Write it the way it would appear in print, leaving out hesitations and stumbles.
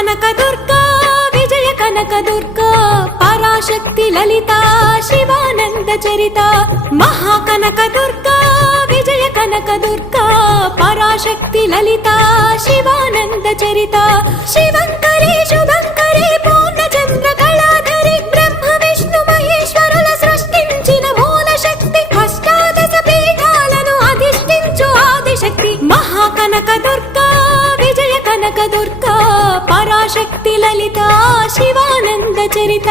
కనక దుర్గా విజయ కనక దుర్గా పరాశక్తి లలిత శివానంద చరిత మహాకనక దుర్గా విజయ కనక దుర్గా పరాశక్తి లలిత శివానంద చరిత శివంకరి శుభంకరి పూర్ణచంద్ర కళాధరి బ్రహ్మ విష్ణు మహేశ్వరుల సృష్టించిన మూల శక్తి అష్టాదశ పీఠాలను అధిష్ఠించు ఆదిశక్తి మహాకనక దుర్గా విజయ కనక దుర్గా పరాశక్తి లలిత శివానంద చరిత